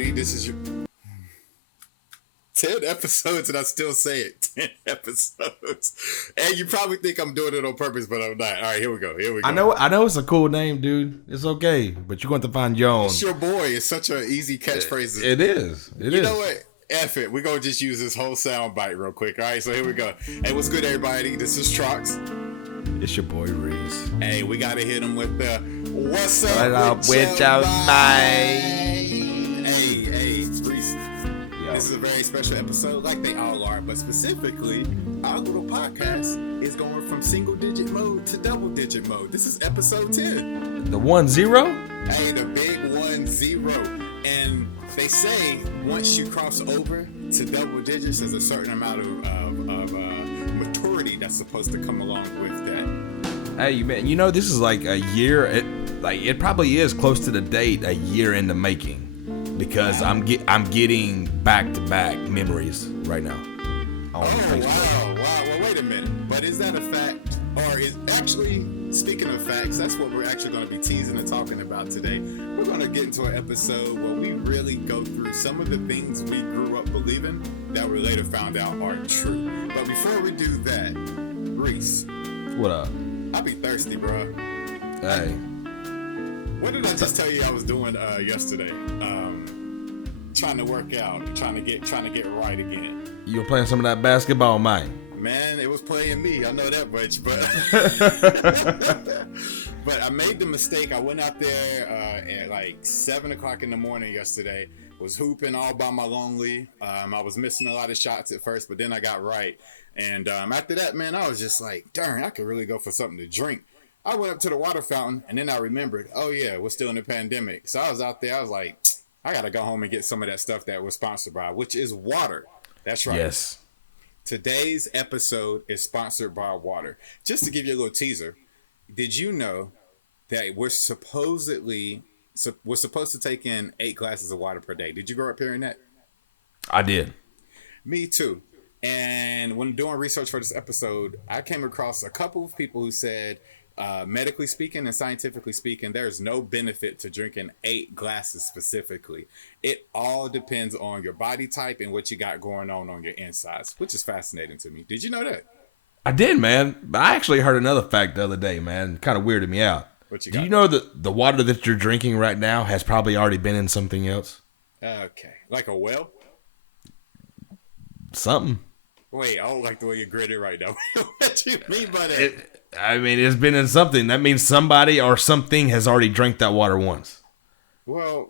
everybody. This is your 10 episodes, and I still say it. 10 episodes. And you probably think I'm doing it on purpose, but I'm not. All right, here we go. I know it's a cool name, dude. It's okay, but you're going to find your own. It's your boy. It's such an easy catchphrase. It is. You know what? F it. We're going to just use this whole sound bite real quick. All right, so here we go. Hey, what's good, everybody? This is Trox. It's your boy, Reese. Hey, we got to hit him with the what's up with your mind? Hey, Reese. Yo. This is a very special episode, like they all are, but specifically, our little podcast is going from single-digit mode to double-digit mode. This is episode 10. The 1-0? Hey, the big 1-0. And they say once you cross over to double digits, there's a certain amount of maturity that's supposed to come along with that. Hey, man, you know, this is like a year. It probably is close to the date, a year in the making. Because I'm getting back-to-back memories right now. Wow. Well, wait a minute. But is that a fact? Or is actually, speaking of facts, that's what we're actually going to be teasing and talking about today. We're going to get into an episode where we really go through some of the things we grew up believing that we later found out are true. But before we do that, Reese. What up? I be thirsty, bro. Hey. What did I just tell you I was doing yesterday? Trying to work out, trying to get right again. You were playing some of that basketball, man. Man, it was playing me. I know that much, but but I made the mistake. I went out there at like 7 o'clock in the morning yesterday. Was hooping all by my lonely. I was missing a lot of shots at first, but then I got right. And after that, man, I was just like, darn, I could really go for something to drink. I went up to the water fountain, and then I remembered, oh yeah, we're still in the pandemic. So I was out there. I was like, I gotta go home and get some of that stuff that was sponsored by, which is water. That's right. Yes. Today's episode is sponsored by water. Just to give you a little teaser, did you know that we're supposed to take in 8 glasses of water per day? Did you grow up hearing that? I did. Me too. And when doing research for this episode, I came across a couple of people who said, medically speaking and scientifically speaking, there's no benefit to drinking 8 glasses specifically. It all depends on your body type and what you got going on your insides, which is fascinating to me. Did you know that? I did, man. But I actually heard another fact the other day, man. Kind of weirded me out. What you got? Do you know that the water that you're drinking right now has probably already been in something else? Okay. Like a well? Something. Wait, I don't like the way you gritted right now. What do you mean by that? It's been in something. That means somebody or something has already drank that water once. Well,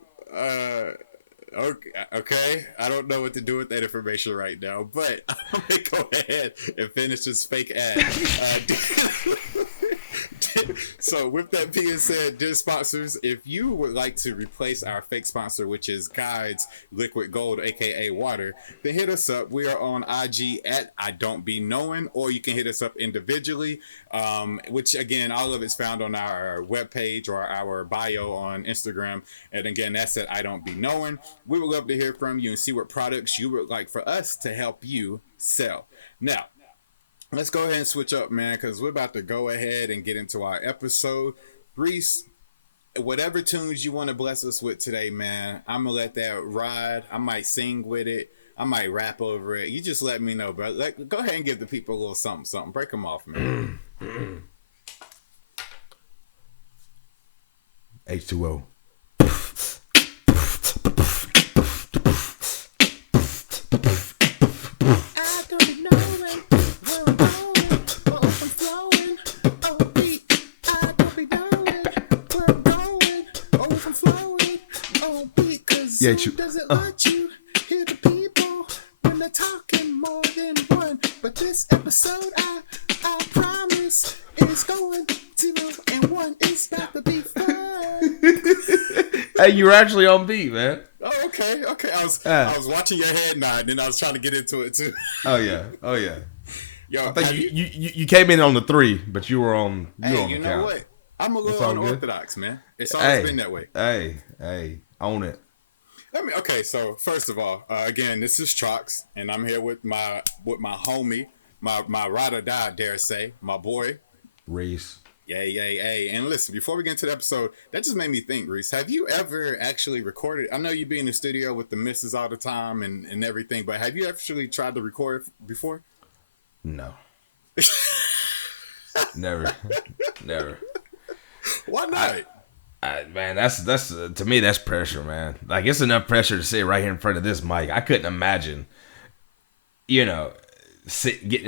okay. I don't know what to do with that information right now, but I'm going to go ahead and finish this fake ad. So with that being said, dear sponsors, if you would like to replace our fake sponsor, which is Guides Liquid Gold, aka water, then hit us up. We are on IG at IDontBeKnowing, or you can hit us up individually, which again, all of it's found on our webpage or our bio on Instagram. And again, that's at IDontBeKnowing. We would love to hear from you and see what products you would like for us to help you sell. Now, let's go ahead and switch up, man, because we're about to go ahead and get into our episode. Reese, whatever tunes you want to bless us with today, man, I'm going to let that ride. I might sing with it. I might rap over it. You just let me know, bro. Go ahead and give the people a little something. Break them off, man. H2O. Yeah, doesn't let you hear the people when they're talking more than one. But this episode, I promise, is going 0-1. It's about to be fun. Hey, you were actually on beat, man. Oh, okay. I was watching your head nod, and I was trying to get into it too. Oh yeah. Yo, I think you came in on the 3, but you were on. You know count. What? I'm a little unorthodox, man. It's always been that way. Hey, own it. Okay, so first of all, again, this is Trox, and I'm here with my homie, my ride or die, I dare say, my boy Reese. Yay. And listen, before we get into the episode, that just made me think, Reese, have you ever actually recorded? I know you be in the studio with the missus all the time and everything, but have you actually tried to record before? No. Never. Why not? Man, that's to me, that's pressure, man. Like, it's enough pressure to sit right here in front of this mic. I couldn't imagine, getting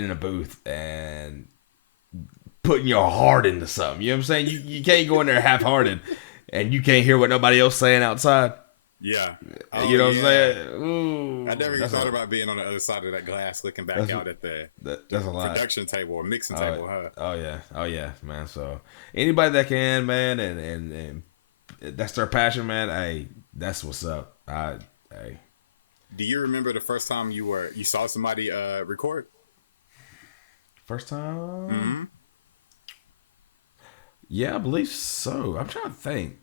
in a booth and putting your heart into something. You know what I'm saying? You can't go in there half-hearted and you can't hear what nobody else saying outside. Yeah. You know what I'm saying? Ooh, I never even thought about being on the other side of that glass looking back out at that's a lot. Production table or mixing table, huh? Oh yeah, man. So anybody that can, man, and that's their passion, man. Hey, that's what's up. Hey. Do you remember the first time you saw somebody record? First time? Mm-hmm. Yeah, I believe so. I'm trying to think.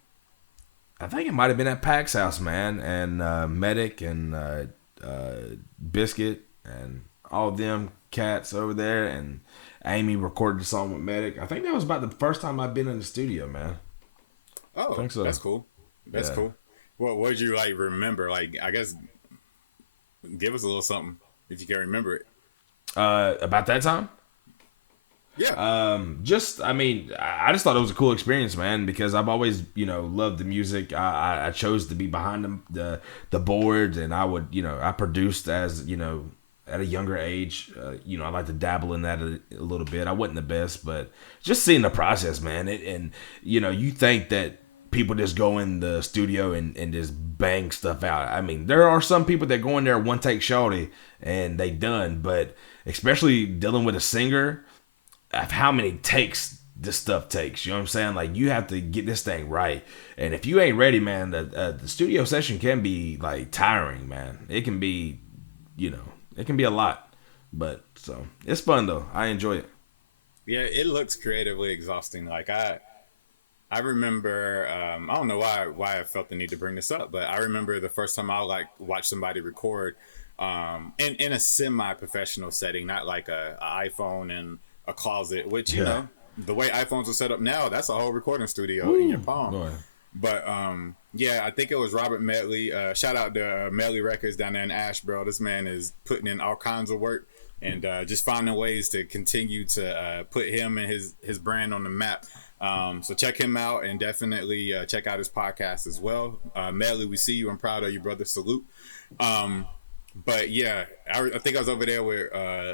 I think it might have been at Pack's house, man, and Medic and Biscuit and all them cats over there, and Amy recorded a song with Medic. I think that was about the first time I've been in the studio, man. Oh, I think so. That's cool. That's cool. What did you remember? I guess give us a little something if you can remember it. About that time? Yeah. I just thought it was a cool experience, man, because I've always, loved the music. I chose to be behind the boards, and I would, I produced as, at a younger age. I like to dabble in that a little bit. I wasn't the best, but just seeing the process, man. You think that people just go in the studio and just bang stuff out. I mean, there are some people that go in there one take shawty and they done, but especially dealing with a singer, of how many takes this stuff takes. You know what I'm saying? Like, you have to get this thing right. And if you ain't ready, man, the studio session can be tiring, man. It can be, it can be a lot. But so it's fun though. I enjoy it. Yeah, it looks creatively exhausting. I remember, I don't know why I felt the need to bring this up, but I remember the first time I watched somebody record in a semi-professional setting, not like a iPhone and a closet, which the way iPhones are set up now, that's a whole recording studio in your palm. Boy. But I think it was Robert Medley. Shout out to Medley Records down there in Asheboro. This man is putting in all kinds of work and just finding ways to continue to put him and his brand on the map. So check him out and definitely check out his podcast as well. Medley, we see you. I'm proud of you, brother. Salute. But yeah, I think I was over there with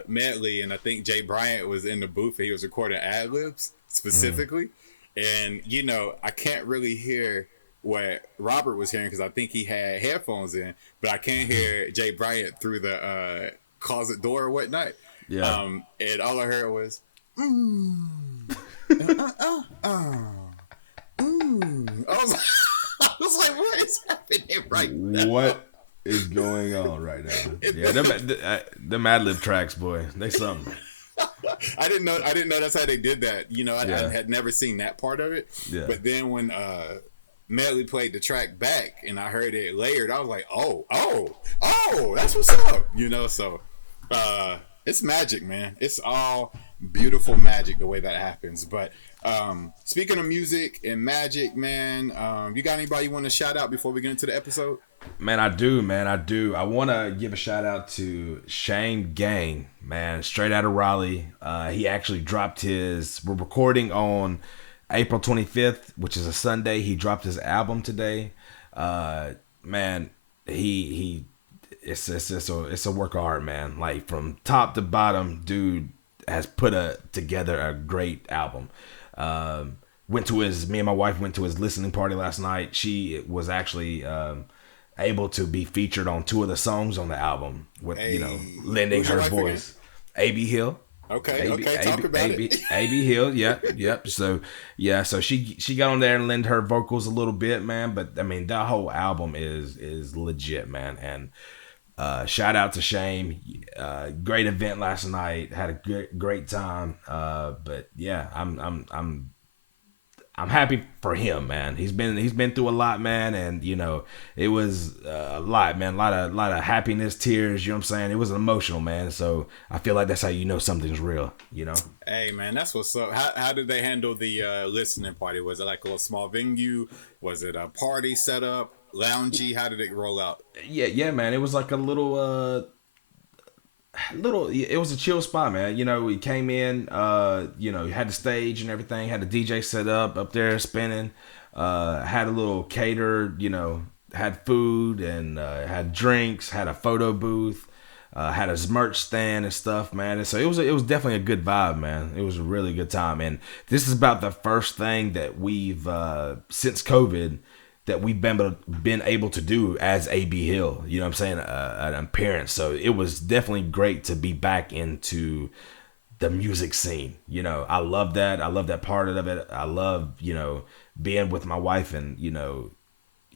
Medley, and I think Jay Bryant was in the booth and he was recording ad-libs specifically. And, I can't really hear what Robert was hearing because I think he had headphones in, but I can hear Jay Bryant through the closet door or whatnot. Yeah. And all I heard was, I was like, what is happening right now? What is going on right now? Yeah, the Mad Lib tracks, boy, they something. I didn't know that's how they did that. I had never seen that part of it. Yeah. But then when Medley played the track back and I heard it layered, I was like, oh, that's what's up. So it's magic, man. It's all beautiful magic the way that happens. But speaking of music and magic, man, you got anybody you want to shout out before we get into the episode? Man, I do. I want to give a shout out to Shane Gang, man, straight out of Raleigh. He actually dropped we're recording on April 25th, which is a Sunday. He dropped his album today. Man, it's a work of art, man. Like, from top to bottom, dude has put together a great album. Me and my wife went to his listening party last night. She was actually able to be featured on 2 of the songs on the album with, lending her voice. A.B. Hill. Okay. Talk about it. A.B. Hill. Yep. So she got on there and lent her vocals a little bit, man. But I mean, that whole album is legit, man. And shout out to Shane. Great event last night. Had a great time. But yeah, I'm happy for him, man. He's been through a lot, man, and you know, it was a lot, man. A lot of happiness, tears. You know what I'm saying? It was emotional, man. So I feel like that's how you know something's real. You know? Hey man, that's what's up. How did they handle the listening party? Was it like a little small venue? Was it a party set up, loungy? How did it roll out? Yeah, man. It was like a little. It was a chill spot, man. You know, we came in. You know, had the stage and everything. Had the DJ set up there spinning. Had a little cater. You know, had food and had drinks. Had a photo booth. Had a merch stand and stuff, man. And so it was definitely a good vibe, man. It was a really good time. And this is about the first thing that we've since COVID that we've been able to do as AB Hill. You know what I'm saying? An appearance. So it was definitely great to be back into the music scene. You know, I love that. I love that part of it. I love, you know, being with my wife and, you know,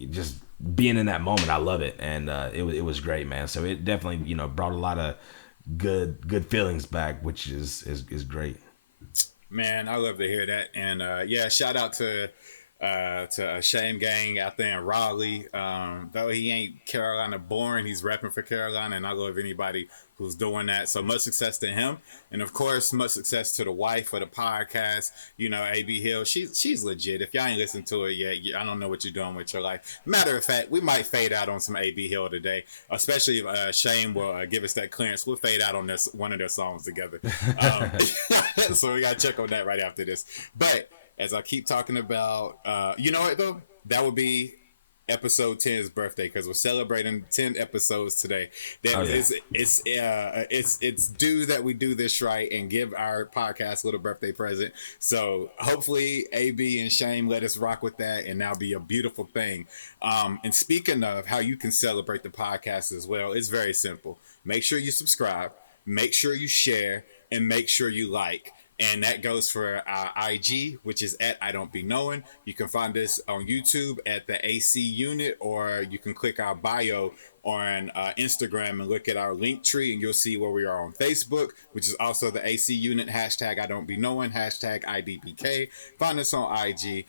just being in that moment. I love it. And it was great, man. So it definitely, you know, brought a lot of good feelings back, which is great. Man, I love to hear that. And yeah, shout out to Shame Gang out there in Raleigh. Though he ain't Carolina born, he's repping for Carolina, and I love anybody who's doing that. So much success to him, and of course, much success to the wife of the podcast. You know, AB Hill, she's legit. If y'all ain't listened to it yet, I don't know what you're doing with your life. Matter of fact, we might fade out on some AB Hill today, especially if Shame will give us that clearance. We'll fade out on this one of their songs together. So we gotta check on that right after this. But as I keep talking about, you know what though? That would be episode 10's birthday because we're celebrating 10 episodes today. It's due that we do this right and give our podcast a little birthday present. So hopefully AB and Shame let us rock with that, and that'll be a beautiful thing. And speaking of how you can celebrate the podcast as well, it's very simple. Make sure you subscribe, make sure you share, and make sure you like. And that goes for our IG, which is at IDontBeKnowing. You can find us on YouTube at the AC Unit, or you can click our bio on Instagram and look at our link tree, and you'll see where we are on Facebook, which is also the AC Unit, hashtag IDontBeKnowing, hashtag IDBK. Find us on IG,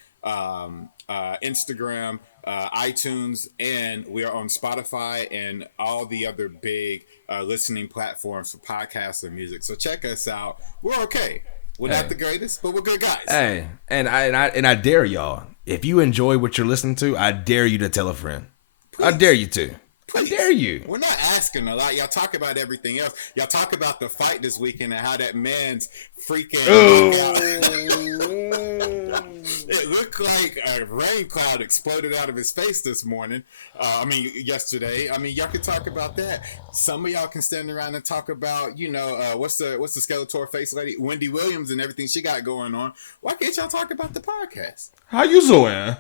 Instagram, iTunes, and we are on Spotify and all the other big listening platforms for podcasts and music. So check us out. We're okay. We're not the greatest, but we're good guys. Hey, and I dare y'all. If you enjoy what you're listening to, I dare you to tell a friend. Please. I dare you to. Please. I dare you. We're not asking a lot. Y'all talk about everything else. Y'all talk about the fight this weekend and how that man's freaking It looked like a rain cloud exploded out of his face this morning. Yesterday. Y'all can talk about that. Some of y'all can stand around and talk about, what's the Skeletor face lady, Wendy Williams, and everything she got going on. Why can't y'all talk about the podcast? How you doing?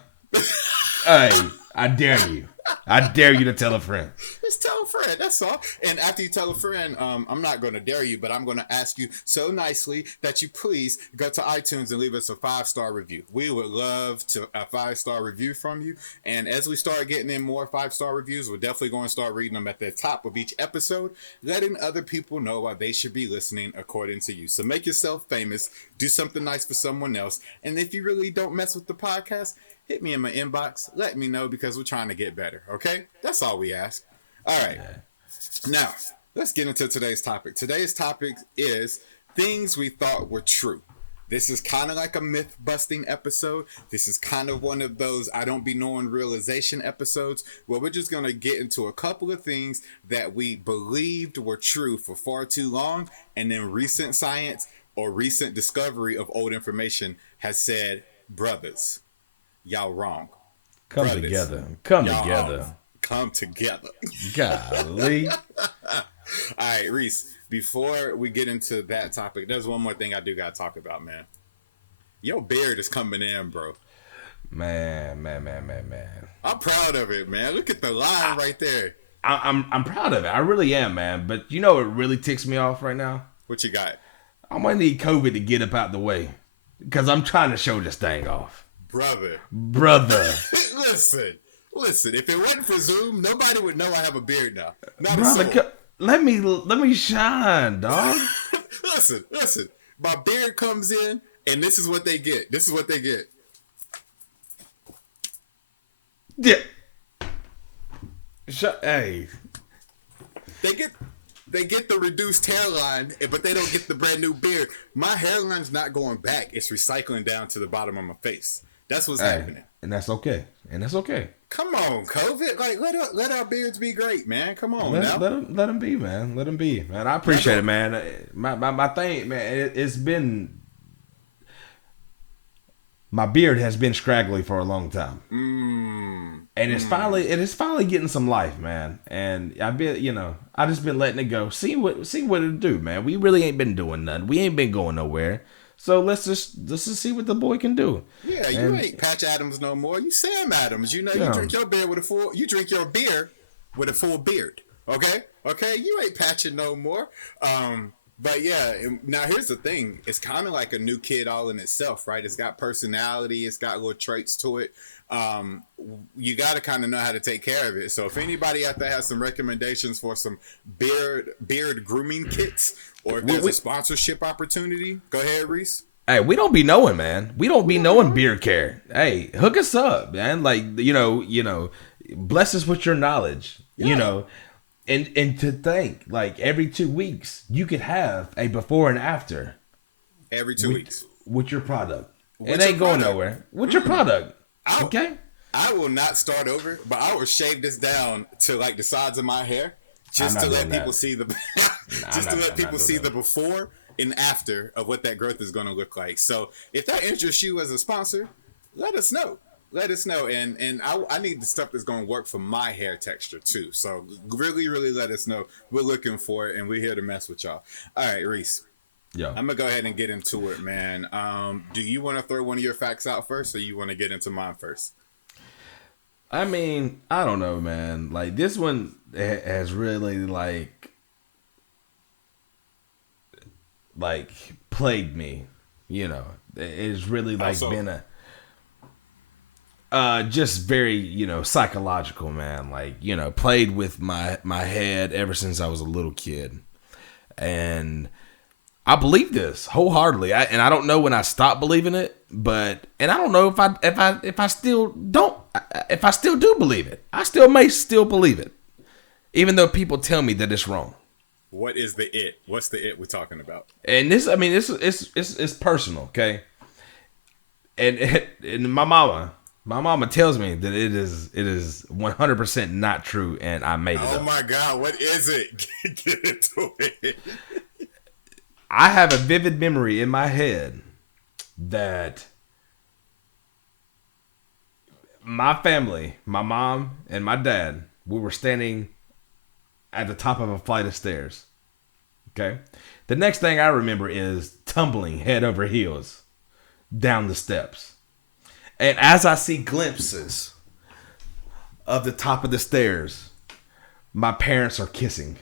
Hey, I dare you. I dare you to tell a friend. Just tell a friend, that's all. And after you tell a friend, I'm not going to dare you, but I'm going to ask you so nicely that you please go to iTunes and leave us a 5-star review. We would love a 5-star review from you. And as we start getting in more 5-star reviews, we're definitely going to start reading them at the top of each episode, letting other people know why they should be listening according to you. So make yourself famous, do something nice for someone else. And if you really don't mess with the podcast, hit me in my inbox. Let me know, because we're trying to get better. Okay? That's all we ask. All right. Now, let's get into today's topic. Today's topic is things we thought were true. This is kind of like a myth-busting episode. This is kind of one of those I don't be knowing realization episodes where we're just going to get into a couple of things that we believed were true for far too long, and then recent science or recent discovery of old information has said, brothers, y'all wrong. Come together. Come together. Come together. Golly. All right, Reese, before we get into that topic, there's one more thing I do got to talk about, man. Your beard is coming in, bro. Man. I'm proud of it, man. Look at the line right there. I'm proud of it. I really am, man. But you know what really ticks me off right now? What you got? I'm going to need COVID to get up out the way, because I'm trying to show this thing off. Brother. Listen. If it wasn't for Zoom, nobody would know I have a beard now. Brother, let me shine, dog. Listen. My beard comes in, and this is what they get. Yeah. Hey. They get the reduced hairline, but they don't get the brand new beard. My hairline's not going back. It's recycling down to the bottom of my face. That's what's happening. And that's okay. Come on, COVID. Like, let our beards be great, man. Come on, let them be, man. Let them be, man. I appreciate it, man. My thing, man. It's been, my beard has been scraggly for a long time, and it's finally getting some life, man. And I just been letting it go. See what it'll do, man. We really ain't been doing nothing. We ain't been going nowhere. So let's just see what the boy can do. Yeah, you ain't Patch Adams no more. You Sam Adams. You drink your beer with a full. You drink your beer with a full beard. Okay. You ain't patching no more. But yeah, now here's the thing. It's kind of like a new kid all in itself, right? It's got personality. It's got little traits to it. You got to kind of know how to take care of it. So if anybody out there has some recommendations for some beard grooming kits, or if there's a sponsorship opportunity, go ahead, Reese. Hey, we don't be knowing, man. We don't be knowing beard care. Hey, hook us up, man. Like, bless us with your knowledge, and to think, like, every 2 weeks you could have a before and after. Every 2 weeks. With your product. It ain't going nowhere. With your product. Okay. I will not start over, but I will shave this down to like the sides of my hair, just to let people see the the before and after of what that growth is going to look like. So if that interests you as a sponsor, let us know. And I need the stuff that's going to work for my hair texture too. So really, really let us know. We're looking for it, and we're here to mess with y'all. All right, Reese. Yeah. I'm gonna go ahead and get into it, man. Do you want to throw one of your facts out first, or you want to get into mine first? I mean, I don't know, man. Like, this one has really like plagued me. It's really been just very, psychological, man. Like, played with my head ever since I was a little kid, and I believe this wholeheartedly. I don't know when I stopped believing it, and I don't know if I still do believe it. I may still believe it, even though people tell me that it's wrong. What is the it? What's the it we're talking about? And this, I mean, it's personal, okay? And my mama tells me that it is 100% not true, and I made it up. Oh my God, what is it? Get into it. I have a vivid memory in my head that my family, my mom and my dad, we were standing at the top of a flight of stairs. Okay? The next thing I remember is tumbling head over heels down the steps. And as I see glimpses of the top of the stairs, my parents are kissing.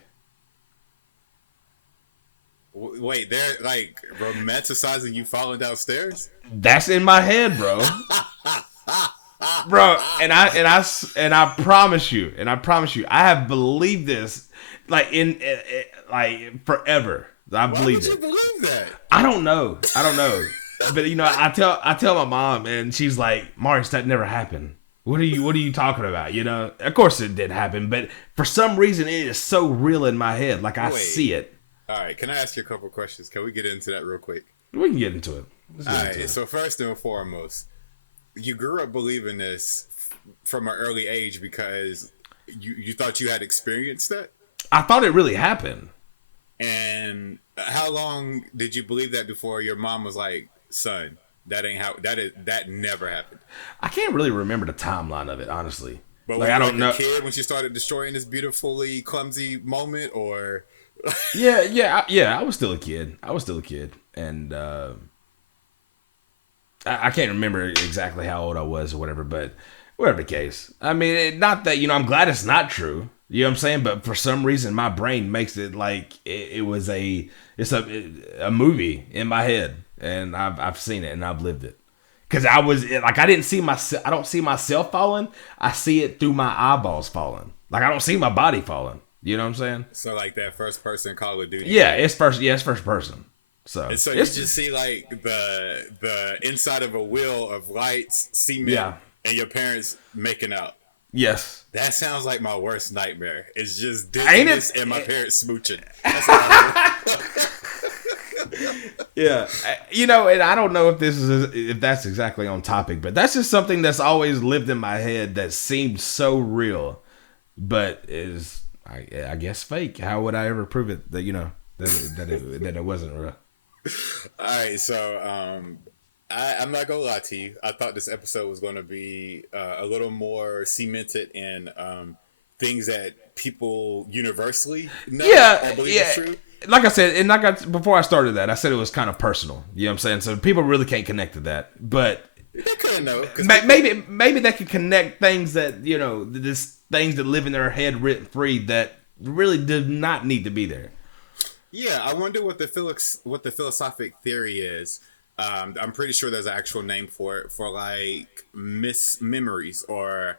Wait, they're like romanticizing you falling downstairs? That's in my head, bro. Bro, and I promise you, I have believed this like like forever. I believe it. Why would you believe that? I don't know. But I tell my mom, and she's like, "Marius, that never happened. What are you talking about?" Of course it did happen, but for some reason it is so real in my head, like I see it. All right, can I ask you a couple questions? Can we get into that real quick? We can get into it. All right, so first and foremost, you grew up believing this from an early age because you thought you had experienced that? I thought it really happened. And how long did you believe that before your mom was like, "Son, that ain't how that never happened"? I can't really remember the timeline of it, honestly. But like, I don't know. Kid, when she started destroying this beautifully clumsy moment, or yeah. I was still a kid. And I can't remember exactly how old I was or whatever. But whatever the case, I mean, not that I'm glad it's not true. You know what I'm saying? But for some reason, my brain makes it like it's a movie in my head, and I've seen it and I've lived it. Because I don't see myself falling. I see it through my eyeballs falling. Like, I don't see my body falling. You know what I'm saying? So like that first person Call of Duty. Yeah, it's first person. So you just see like the inside of a wheel of lights, cement, and your parents making out. Yes. That sounds like my worst nightmare. It's just Ain't dizziness it? and my parents smooching. That's all I Yeah, and I don't know if that's exactly on topic, but that's just something that's always lived in my head that seems so real, but is I guess fake. How would I ever prove it that that it wasn't real? All right, so I'm not gonna lie to you. I thought this episode was gonna be a little more cemented in things that people universally know Yeah, or believe is yeah. true. Like I said, and before I started that, I said it was kind of personal. You know what I'm saying? So people really can't connect to that, but They kind of know. maybe they can connect things that this things that live in their head written free that really do not need to be there. Yeah, I wonder what the philosophic theory is. I'm pretty sure there's an actual name for it, for like mismemories or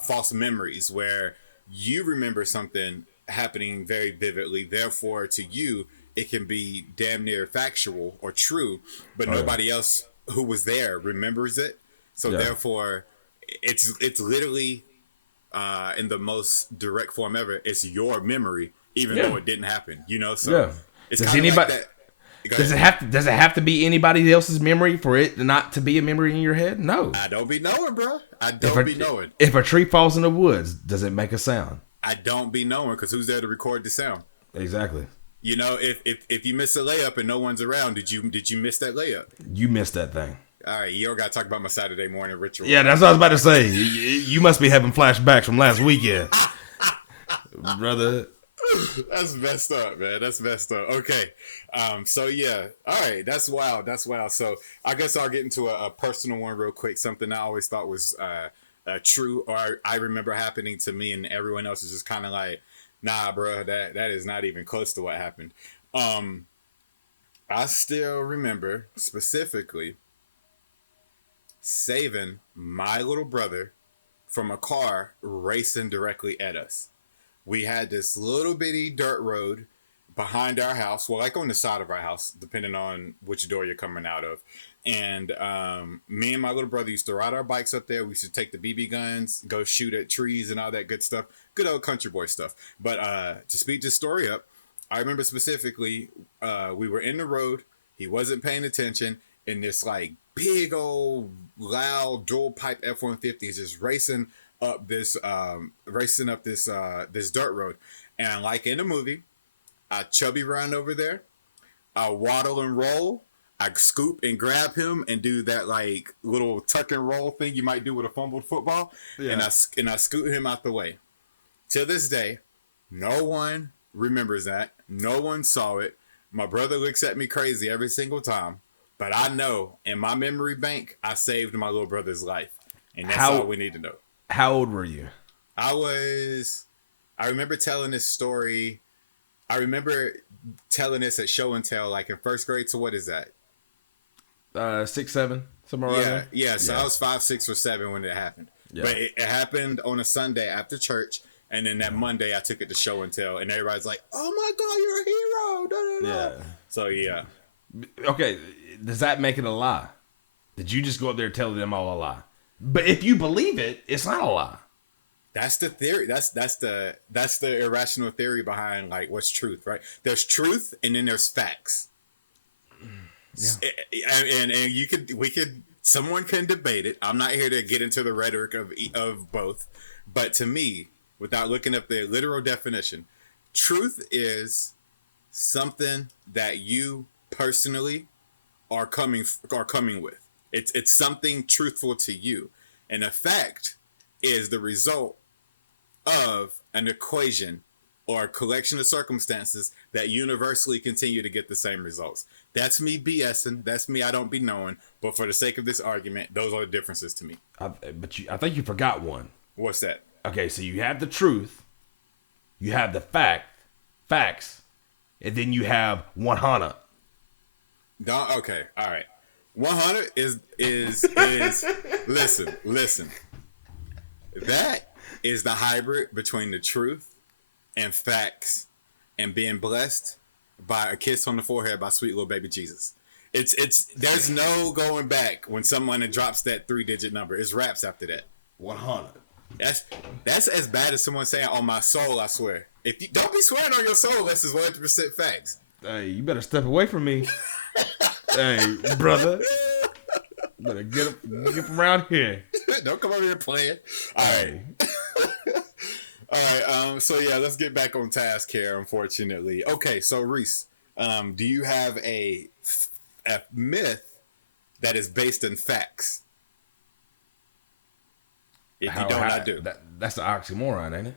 false memories, where you remember something happening very vividly. Therefore, to you, it can be damn near factual or true, but Oh yeah, nobody else who was there remembers it. So yeah, therefore, it's literally in the most direct form ever. It's your memory, even yeah, though it didn't happen. So yeah. it's Does kind of like anybody? that. Go Does ahead. it have to be anybody else's memory for it not to be a memory in your head? No. I don't be knowing, bro. I If don't be knowing. a tree falls in the woods, does it make a sound? I don't be knowing because who's there to record the sound? Exactly. If you miss a layup and no one's around, did you miss that layup? You missed that thing. All right, you don't got to talk about my Saturday morning ritual. Yeah, that's what I was about to say. You must be having flashbacks from last weekend, brother. That's messed up, man. That's messed up. Okay. So yeah. All right. That's wild. That's wild. So I guess I'll get into a personal one real quick. Something I always thought was true, or I remember happening to me, and everyone else is just kind of like, nah, bro. That is not even close to what happened. I still remember specifically saving my little brother from a car racing directly at us. We had this little bitty dirt road behind our house, well, like on the side of our house, depending on which door you're coming out of. And me and my little brother used to ride our bikes up there. We used to take the BB guns, go shoot at trees and all that good stuff. Good old country boy stuff. But to speed this story up, I remember specifically we were in the road. He wasn't paying attention. And this like big old loud dual pipe F-150 is just racing up this this dirt road. And like in the movie, I chubby run over there, I waddle and roll, I scoop and grab him and do that like little tuck and roll thing you might do with a fumbled football. Yeah. And I scoot him out the way. To this day, no one remembers that. No one saw it. My brother looks at me crazy every single time. But I know in my memory bank, I saved my little brother's life. And that's all we need to know. How old were you? I remember telling this story. I remember telling this at show and tell, like in first grade. So what is that? 6, 7, somewhere around there. Yeah. So I was 5, 6, or 7 when it happened. Yeah. But it happened on a Sunday after church. And then that Monday I took it to show and tell. And everybody's like, oh my God, you're a hero. Da, da, da. Yeah. So yeah. Okay, does that make it a lie? Did you just go up there and tell them all a lie? But if you believe it, it's not a lie. That's the theory. That's the irrational theory behind like what's truth, right? There's truth and then there's facts. Yeah. And someone can debate it. I'm not here to get into the rhetoric of both, but to me, without looking up the literal definition, truth is something that you personally are coming with. It's something truthful to you, and a fact is the result of an equation or a collection of circumstances that universally continue to get the same results. That's me BSing. That's me. I don't be knowing. But for the sake of this argument, those are the differences to me. I think you forgot one. What's that? Okay, so you have the truth, you have the facts, and then you have 100. Okay, all right. 100 is listen. That is the hybrid between the truth and facts and being blessed by a kiss on the forehead by sweet little baby Jesus. It's there's no going back when someone drops that 3-digit number. It's raps after that. 100. That's as bad as someone saying on my soul, I swear. If you don't be swearing on your soul unless it's 100% facts. Hey, you better step away from me. Hey, brother. Better get from around here. Don't come over here playing. All right. All right. So yeah, let's get back on task here. Unfortunately. Okay. So Reese, do you have a myth that is based in facts? If you don't, I do. That's the oxymoron, ain't it?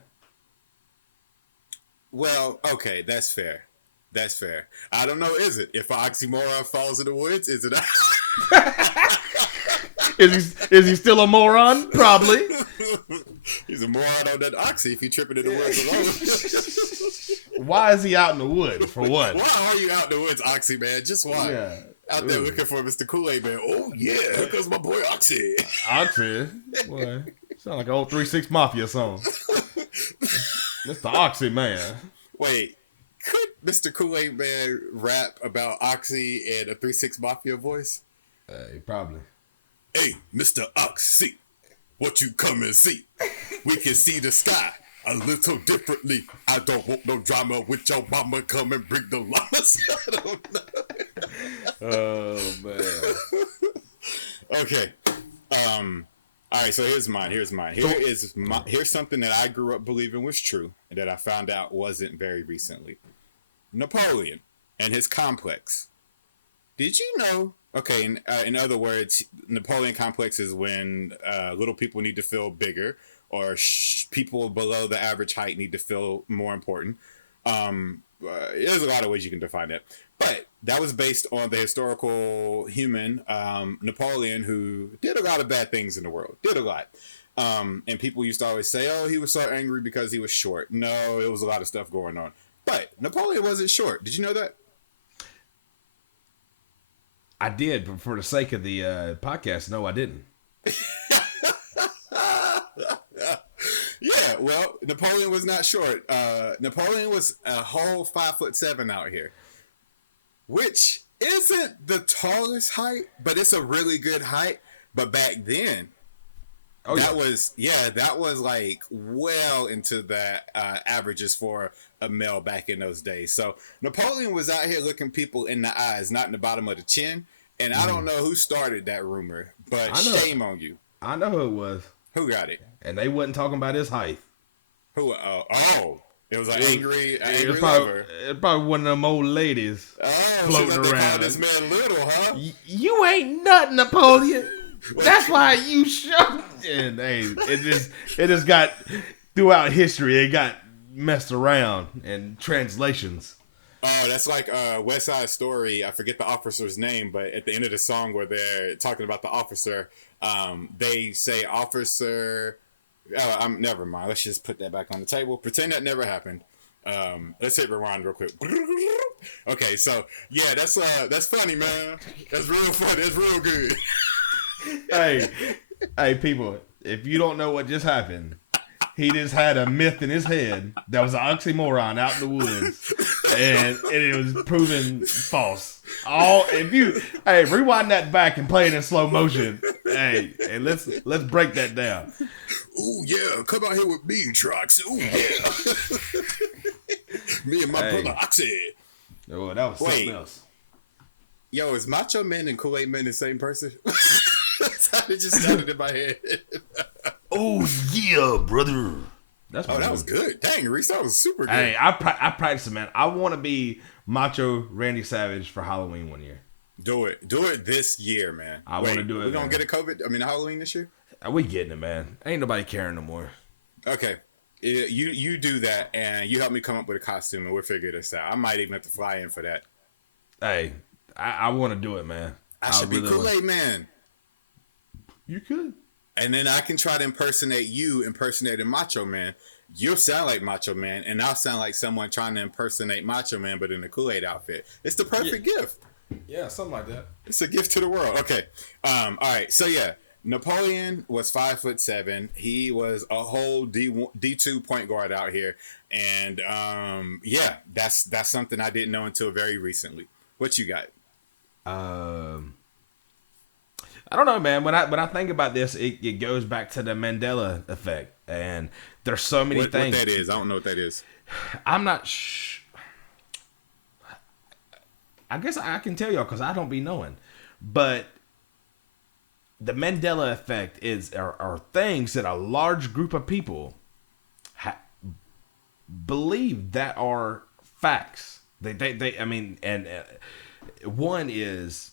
Well, okay, that's fair. That's fair. I don't know. Is it? If an oxymoron falls in the woods, is it? Is he still a moron? Probably. He's a moron on that oxy if he's tripping in the woods alone. Why is he out in the woods, for what? Why are you out in the woods, Oxy, man? Just why? Yeah. Out there looking for Mr. Kool-Aid, man. Oh, yeah. Here comes my boy Oxy. Oxy? Boy, sound like an old 3-6 Mafia song. Mr. Oxy, man. Wait. Could Mr. Kool-Aid, man rap about Oxy in a 3-6 Mafia voice? Probably. Hey, Mr. Oxy, what you come and see? We can see the sky a little differently. I don't want no drama with your mama. Come and bring the llamas. I don't know. Oh, man. Okay. All right, so here's mine. Here's something that I grew up believing was true and that I found out wasn't very recently. Napoleon and his complex. Did you know? Okay, in other words, Napoleon complex is when little people need to feel bigger, or people below the average height need to feel more important. There's a lot of ways you can define that. But that was based on the historical human Napoleon, who did a lot of bad things in the world. Did a lot. And people used to always say, oh, he was so angry because he was short. No, it was a lot of stuff going on. But Napoleon wasn't short. Did you know that? I did, but for the sake of the podcast, no, I didn't. Yeah, well, Napoleon was not short. Napoleon was a whole 5'7" out here, which isn't the tallest height, but it's a really good height. But back then, that was like well into the averages for a male back in those days. So Napoleon was out here looking people in the eyes, not in the bottom of the chin. And I don't know who started that rumor, but shame on you. I know who it was. Who got it? And they wasn't talking about his height. Who? It was an angry it lover. It probably one of them old ladies floating around. This man little, huh? You ain't nothing, Napoleon. That's why you shot. And hey, it just got throughout history. It got messed around in translations. Oh, that's like West Side Story. I forget the officer's name, but at the end of the song where they're talking about the officer, they say officer. Never mind. Let's just put that back on the table. Pretend that never happened. Let's hit rewind real quick. Okay, so yeah, that's funny, man. That's real funny. That's real good. Hey, people! If you don't know what just happened, he just had a myth in his head that was an oxymoron out in the woods, and it was proven false. Rewind that back and play it in slow motion. Hey, and let's break that down. Ooh yeah, come out here with me, Trox. Ooh yeah, me and my brother Oxy. Oh, that was something else. Yo, is Macho Man and Kool-Aid Man the same person? That's how it just sounded in my head. Oh yeah, brother. That was good. Dang, Reese, that was super good. Hey, I practiced it, man. I want to be Macho Randy Savage for Halloween one year. Do it this year, man. I want to do it. We gonna get a Halloween this year? We getting it, man. Ain't nobody caring no more. Okay, you do that, and you help me come up with a costume, and we'll figure this out. I might even have to fly in for that. Hey, I want to do it, man. I should be Kool-Aid Man. You could. And then I can try to impersonate you impersonating Macho Man. You'll sound like Macho Man, and I'll sound like someone trying to impersonate Macho Man, but in a Kool-Aid outfit. It's the perfect gift. Yeah, something like that. It's a gift to the world. Okay. All right. So yeah, Napoleon was 5'7". He was a whole D2 point guard out here, and yeah, that's something I didn't know until very recently. What you got? I don't know, man. When I think about this, it goes back to the Mandela effect, and there's so many things. What that is, I don't know what that is. I'm not. I guess I can tell y'all because I don't be knowing, but the Mandela effect are things that a large group of people believe that are facts. They I mean, and one is,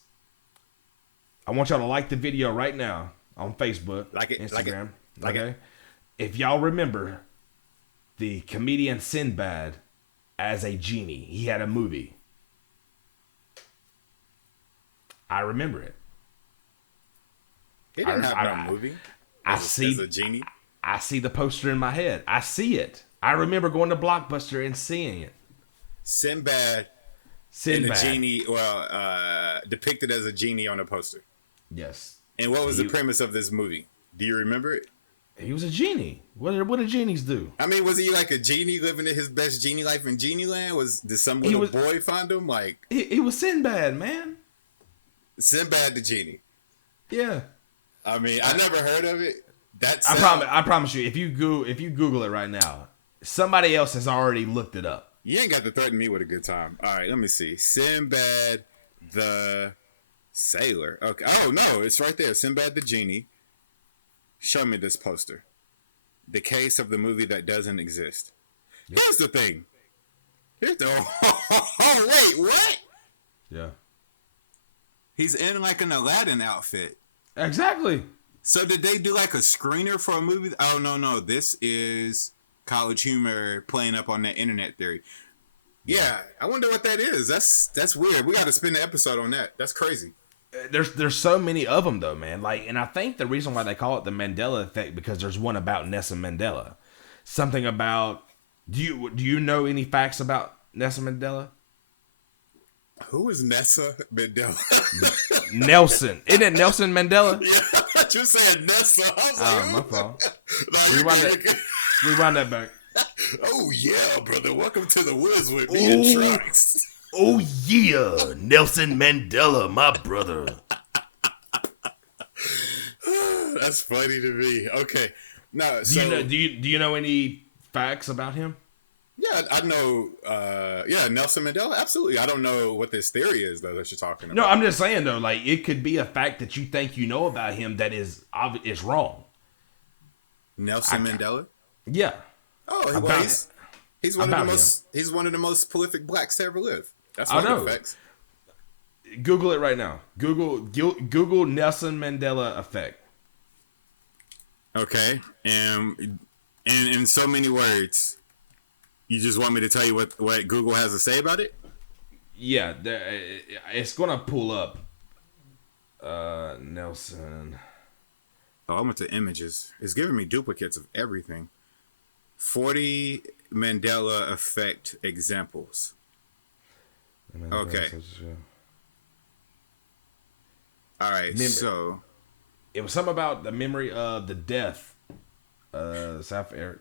I want y'all to like the video right now on Facebook, Instagram. Okay. If y'all remember the comedian Sinbad as a genie, he had a movie. I remember it. He didn't have no movie. As a genie. I see the poster in my head. I see it. I remember going to Blockbuster and seeing it. Sinbad. And a genie, depicted as a genie on a poster. Yes. And what was the premise of this movie? Do you remember it? He was a genie. What do genies do? I mean, was he like a genie living in his best genie life in Genie Land? Did some little boy find him? Like he was Sinbad, man. Sinbad the genie. Yeah. I mean, I never heard of it. I promise you, if you Google it right now, somebody else has already looked it up. You ain't got to threaten me with a good time. All right, let me see. Sinbad the Sailor. Okay. Oh no, it's right there. Sinbad the genie. Show me this poster. The case of the movie that doesn't exist. Yep. Here's the thing. Oh wait, what? Yeah. He's in like an Aladdin outfit. Exactly. So did they do like a screener for a movie? Oh no, this is College Humor playing up on that internet theory. Yeah, I wonder what that is. That's weird. We got to spend the episode on that. That's crazy. There's so many of them though, man. Like, and I think the reason why they call it the Mandela effect because there's one about Nelson Mandela. Something about do you know any facts about Nelson Mandela? Who is Nessa Mandela? Nelson. Isn't it Nelson Mandela? Yeah, you said Nessa. I was like, my fault. Rewind that back. Oh yeah, brother. Welcome to the woods with me and Trunks. Oh yeah, Nelson Mandela, my brother. That's funny to me. Okay. No, do you know any facts about him? Yeah, I know. Nelson Mandela. Absolutely. I don't know what this theory is though that you're talking about. No, I'm just saying though, like it could be a fact that you think you know about him that is wrong. Nelson Mandela. Yeah. Oh, well, he's one of the most prolific blacks to ever live. That's one of the facts. Google it right now. Google Nelson Mandela effect. Okay, and in so many words, you just want me to tell you what Google has to say about it? Yeah, it's gonna pull up. Nelson. Oh, I went to images. It's giving me duplicates of everything. 40 Mandela effect examples. Okay. All right. So it was something about the memory of the death. South Eric.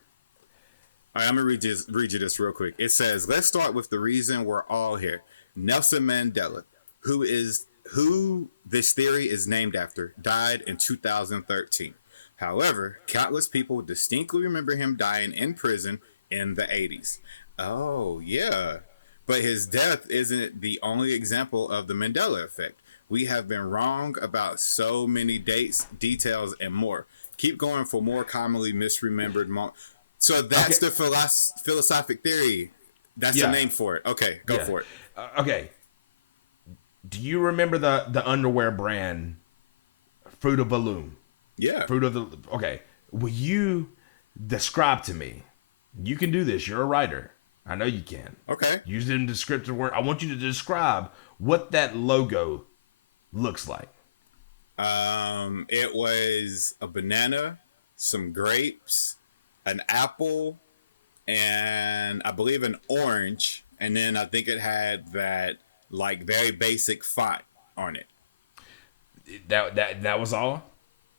All right, I'm gonna read you this real quick. It says, "Let's start with the reason we're all here. Nelson Mandela, who this theory is named after, died in 2013. However, countless people distinctly remember him dying in prison in the 80s. Oh, yeah. But his death isn't the only example of the Mandela effect. We have been wrong about so many dates, details, and more. Keep going for more commonly misremembered moments." So that's the philosophic theory. That's the name for it. Okay, go for it. Okay. Do you remember the underwear brand Fruit of the Loom? Yeah. Okay. Will you describe to me? You can do this. You're a writer. I know you can. Okay. Use it in descriptive word. I want you to describe what that logo looks like. It was a banana, some grapes, an apple, and I believe an orange. And then I think it had that like very basic font on it. That was all?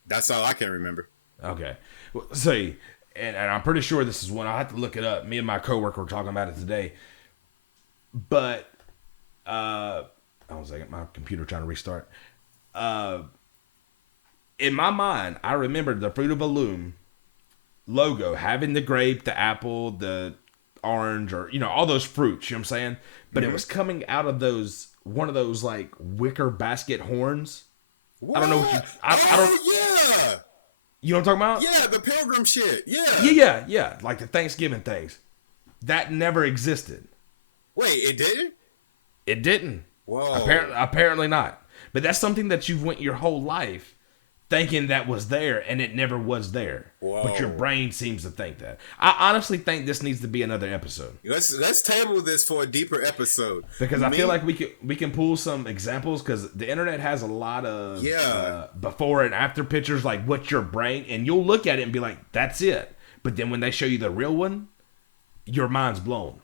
That's all I can remember. Okay. Well, see, and I'm pretty sure this is one. I'll have to look it up. Me and my coworker were talking about it today. But, I was like, my computer trying to restart. In my mind, I remember the Fruit of the Loom logo having the grape, the apple, the orange, or all those fruits. You know what I'm saying? But it was coming out of one of those like wicker basket horns. What? I don't know what you. I don't. Yeah. You know what I'm talking about? Yeah, the pilgrim shit. Yeah. Yeah. Like the Thanksgiving things. That never existed. Wait, it didn't? It didn't. Whoa. Apparently not. But that's something that you've went your whole life thinking that was there, and it never was there. Whoa. But your brain seems to think that. I honestly think this needs to be another episode. Let's table this for a deeper episode. Because I feel like we can pull some examples, because the internet has a lot of before and after pictures, like what's your brain, and you'll look at it and be like, that's it. But then when they show you the real one, your mind's blown.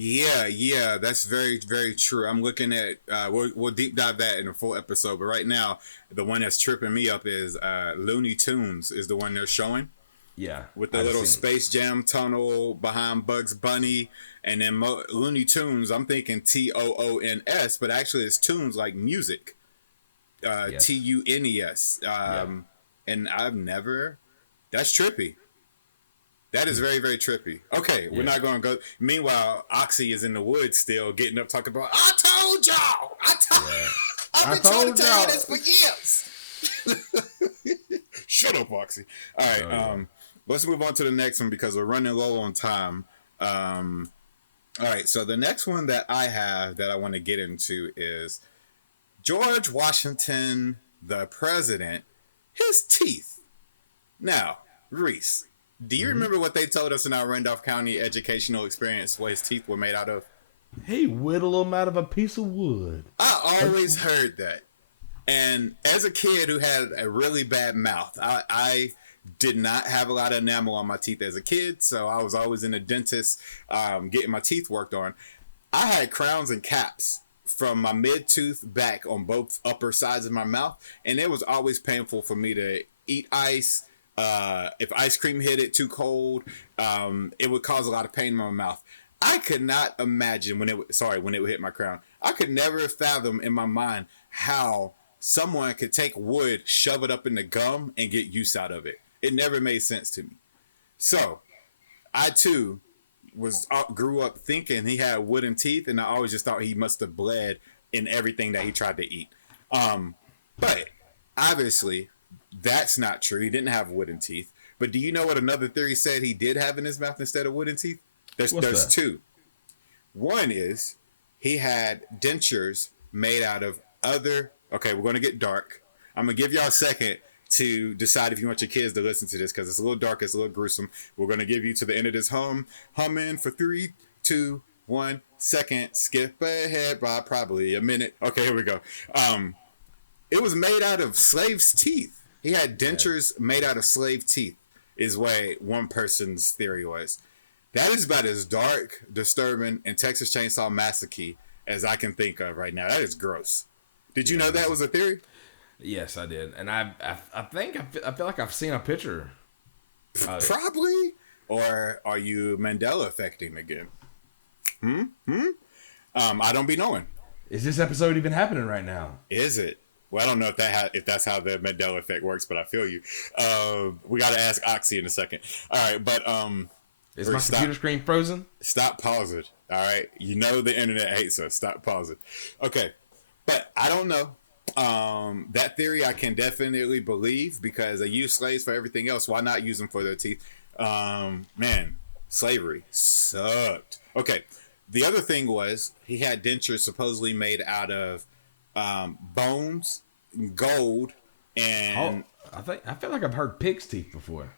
Yeah, that's very, very true. I'm looking at, we'll deep dive that in a full episode, but right now, the one that's tripping me up is Looney Tunes is the one they're showing. Yeah. With the little Space Jam tunnel behind Bugs Bunny, and then Looney Tunes, I'm thinking Toons, but actually it's tunes like music. Yes. Tunes. And I've never, that's trippy. That is very, very trippy. Okay, we're not going to go. Meanwhile, Oxy is in the woods still getting up talking about, I told y'all! I've been trying to tell you this for years! Shut up, Oxy. All right, let's move on to the next one because we're running low on time. All right, so the next one that I have that I want to get into is George Washington, the president, his teeth. Now, Reese, do you remember what they told us in our Randolph County educational experience what his teeth were made out of? He whittled them out of a piece of wood. I always heard that. And as a kid who had a really bad mouth, I did not have a lot of enamel on my teeth as a kid, so I was always in the dentist getting my teeth worked on. I had crowns and caps from my mid-tooth back on both upper sides of my mouth, and it was always painful for me to eat ice. If ice cream hit it too cold, it would cause a lot of pain in my mouth. I could not imagine when it would hit my crown. I could never fathom in my mind how someone could take wood, shove it up in the gum, and get use out of it. It never made sense to me. So, I too grew up thinking he had wooden teeth, and I always just thought he must have bled in everything that he tried to eat. But obviously, that's not true. He didn't have wooden teeth. But do you know what another theory said he did have in his mouth instead of wooden teeth? There's two. One is he had dentures made out of other... Okay, we're going to get dark. I'm going to give y'all a second to decide if you want your kids to listen to this because it's a little dark, it's a little gruesome. We're going to give you to the end of this humming for 3, 2, 1 second. Skip ahead by probably a minute. Okay, here we go. It was made out of slaves' teeth. He had dentures made out of slave teeth, is what one person's theory was. That is about as dark, disturbing, and Texas Chainsaw Massacre as I can think of right now. That is gross. Did you know that was a theory? Yes, I did, and I feel like I've seen a picture. Probably, or are you Mandela affecting again? I don't be knowing. Is this episode even happening right now? Is it? Well, I don't know if that's how the Mandela effect works, but I feel you. We got to ask Oxy in a second. All right, but is my computer screen frozen? Stop pausing. All right, you know the internet hates us. Stop pausing. Okay, but I don't know. That theory I can definitely believe because they use slaves for everything else. Why not use them for their teeth? Man, slavery sucked. Okay, the other thing was he had dentures supposedly made out of bones, gold, and I feel like I've heard pig's teeth before.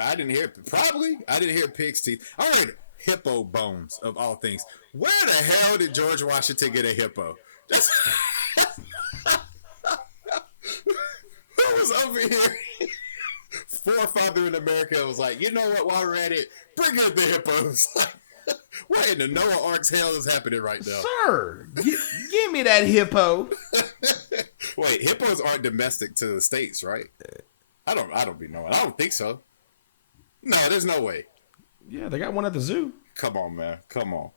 I didn't hear pig's teeth. I heard hippo bones of all things. Where the hell did George Washington get a hippo? Who was over here? Forefather in America was like, you know what? While we're at it, bring up the hippos. What in the Noah Ark's hell is happening right now? Sir, give me that hippo. Wait, hippos aren't domestic to the States, right? I don't be knowing. I don't think so. No, there's no way. Yeah, they got one at the zoo. Come on, man. Come on.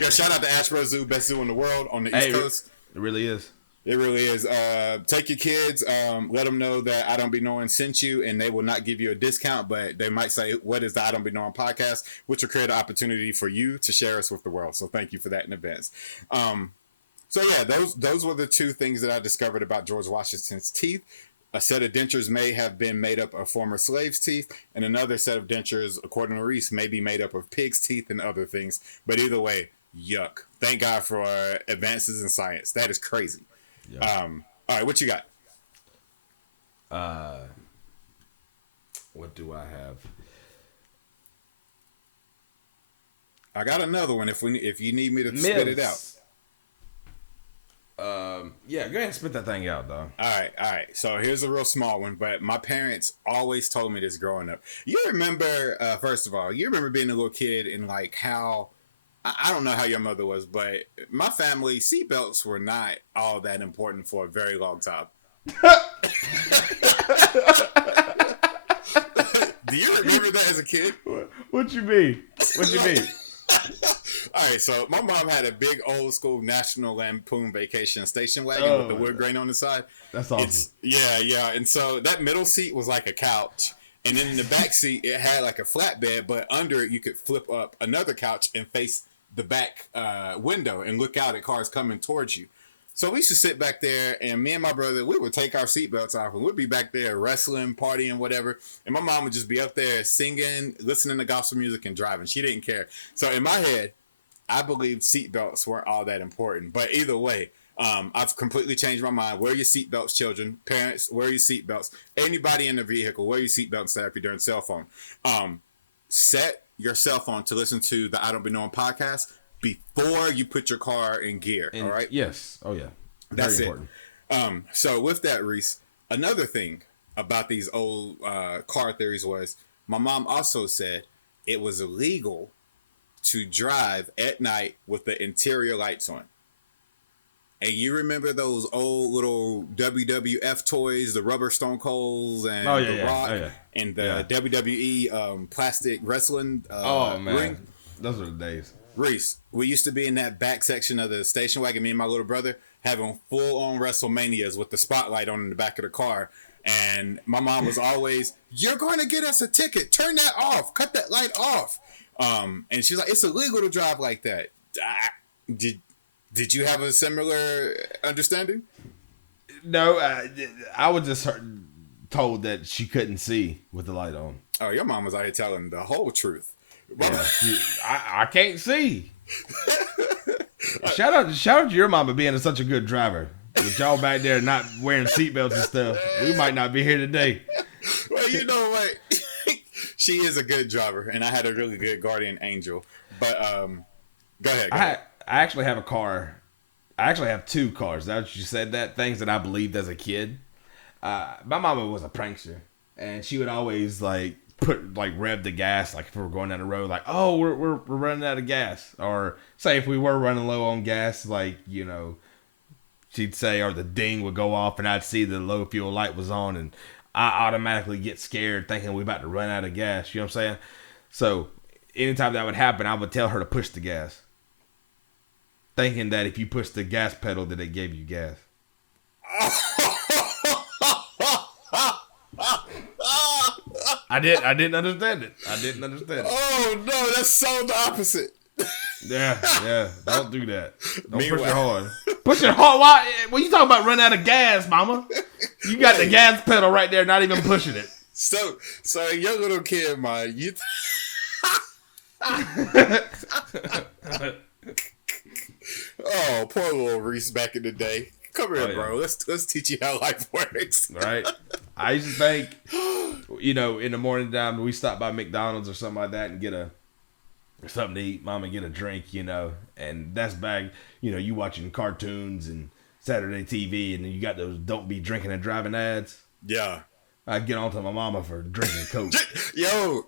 Yo, shout out to Ashboro Zoo, best zoo in the world on the Hey, East Coast. It really is. It really is. Take your kids. Let them know that I Don't Be Knowing sent you, and they will not give you a discount, but they might say, "What is the I Don't Be Knowing podcast?" Which will create an opportunity for you to share us with the world. So thank you for that in advance. So yeah, those were the two things that I discovered about George Washington's teeth. A set of dentures may have been made up of former slaves' teeth, and another set of dentures, according to Reese, may be made up of pigs' teeth and other things. But either way, yuck. Thank God for advances in science. That is crazy. Yeah. All right, what you got? What do I have? I got another one if you need me to spit it out. Yeah, go ahead and spit that thing out, dog. All right. So here's a real small one, but my parents always told me this growing up. You remember, first of all, you remember being a little kid and like how, I don't know how your mother was, but my family, seatbelts were not all that important for a very long time. Do you remember that as a kid? What you mean? What you mean? All right, so my mom had a big old school National Lampoon Vacation station wagon with the wood grain on the side. That's awesome. Yeah. And so that middle seat was like a couch. And then in the back seat, it had like a flatbed, but under it, you could flip up another couch and face the back window and look out at cars coming towards you. So we used to sit back there, and me and my brother, we would take our seatbelts off, and we'd be back there wrestling, partying, whatever. And my mom would just be up there singing, listening to gospel music, and driving. She didn't care. So in my head, I believed seatbelts weren't all that important. But either way, I've completely changed my mind. Wear your seatbelts, children. Parents, wear your seatbelts. Anybody in the vehicle, wear your seatbelt instead of your darn cell phone. Set your cell phone to listen to the I Don't Be Knowing podcast before you put your car in gear. All right? Yes. Oh, yeah. That's very important. So with that, Reese, another thing about these old car theories was my mom also said it was illegal to drive at night with the interior lights on. And you remember those old little WWF toys, the rubber Stone Colds and the Rock and the WWE plastic wrestling ring? Those are the days. Reese, we used to be in that back section of the station wagon, me and my little brother, having full-on WrestleManias with the spotlight on in the back of the car. And my mom was always, "You're going to get us a ticket. Turn that off. Cut that light off." And she's like, "It's illegal to drive like that." Did you have a similar understanding? No, I was just told that she couldn't see with the light on. Oh, your mom was out here telling the whole truth. Yeah, I can't see. Shout out to your mama being such a good driver. With y'all back there not wearing seatbelts and stuff, we might not be here today. Well, you know what? She is a good driver, and I had a really good guardian angel. But go ahead. I actually have a car. I actually have two cars. Now that you said that, things that I believed as a kid. My mama was a prankster, and she would always rev the gas, like if we were going down the road, like, "Oh, we're running out of gas," or say if we were running low on gas, like, you know, she'd say, or the ding would go off, and I'd see the low fuel light was on, and I automatically get scared, thinking we're about to run out of gas. You know what I'm saying? So anytime that would happen, I would tell her to push the gas, thinking that if you push the gas pedal, that it gave you gas. I didn't understand it. Oh no, that's so the opposite. Yeah. Don't do that. Don't push it hard. Push it hard. Why? When you talking about running out of gas, mama, you got the gas pedal right there, not even pushing it. So your little kid, man, you. Oh, poor little Reese back in the day. Come here, bro. Let's teach you how life works. Right. I used to think, you know, in the morning time we stop by McDonald's or something like that and get something to eat, mom, and get a drink, you know, and that's back, you know, you watching cartoons and Saturday TV, and then you got those "Don't be drinking and driving" ads. Yeah. I'd get on to my mama for drinking Coke. Yo,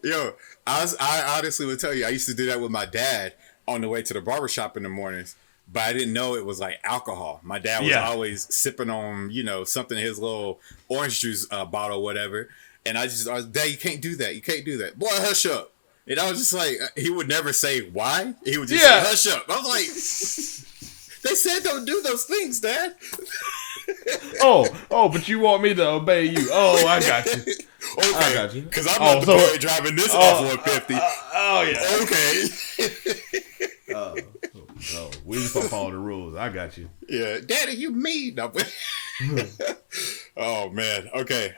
I honestly would tell you, I used to do that with my dad on the way to the barbershop in the mornings. But I didn't know it was like alcohol. My dad was always sipping on, you know, something in his little orange juice bottle or whatever. And I was, "Dad, you can't do that. You can't do that. Boy, hush up." And I was just like, he would never say why. He would just Yeah. say, hush up. I was like, they said don't do those things, Dad. But you want me to obey you. Oh, I got you. Okay. I got you. Because I'm not the boy driving this F-150. Yeah. Okay. We just gonna follow the rules. I got you. Yeah. Daddy, you mean. No. Oh, man. Okay.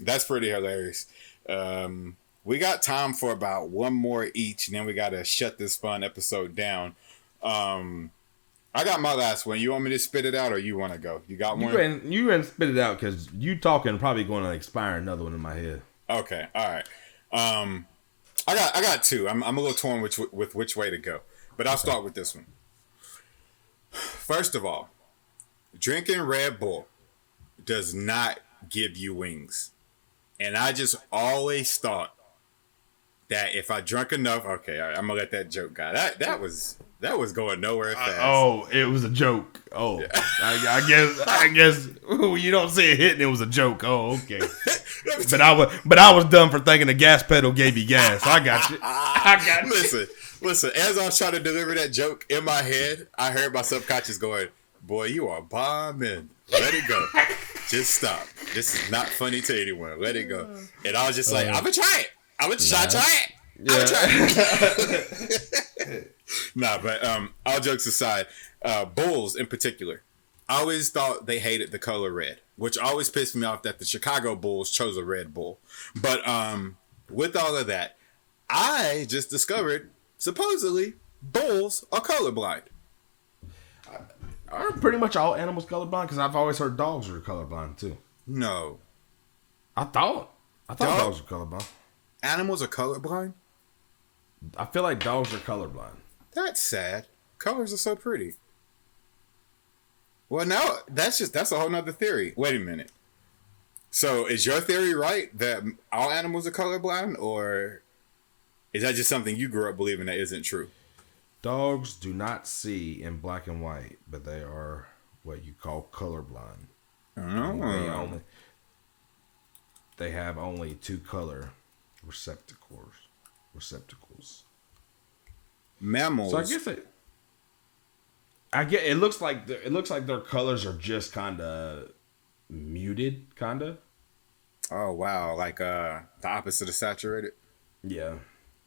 That's pretty hilarious. We got time for about one more each, and then we got to shut this fun episode down. I got my last one. You want me to spit it out, or you want to go? You got one? You and spit it out because you talking probably going to expire another one in my head. Okay, all right. I got two. I'm a little torn with which way to go, but I'll start with this one. First of all, drinking Red Bull does not give you wings, and I just always thought that if I drank enough, okay, all right, I'm gonna let that joke go. That was going nowhere fast. It was a joke. Oh, yeah. I guess you don't see it hitting. It was a joke. Oh, okay. But I was done for thinking the gas pedal gave you gas. I got you. Listen. As I was trying to deliver that joke in my head, I heard my subconscious going, "Boy, you are bombing. Let it go. Just stop. This is not funny to anyone. Let it go." And I was just like, "I'm gonna try it. I'm gonna try it. I'm gonna try it." Nah, but all jokes aside, Bulls in particular, I always thought they hated the color red, which always pissed me off that the Chicago Bulls chose a Red Bull. But with all of that, I just discovered supposedly bulls are colorblind. Are pretty much all animals colorblind? Because I've always heard dogs are colorblind too. No, I thought dogs were colorblind. Animals are colorblind? I feel like dogs are colorblind. That's sad. Colors are so pretty. Well, now that's a whole nother theory. Wait a minute. So is your theory right that all animals are colorblind, or is that just something you grew up believing that isn't true? Dogs do not see in black and white, but they are what you call colorblind. Oh. They have only two color receptacles. Mammals. So I get it looks like their colors are just kind of muted, kind of. Oh wow, like the opposite of saturated. Yeah.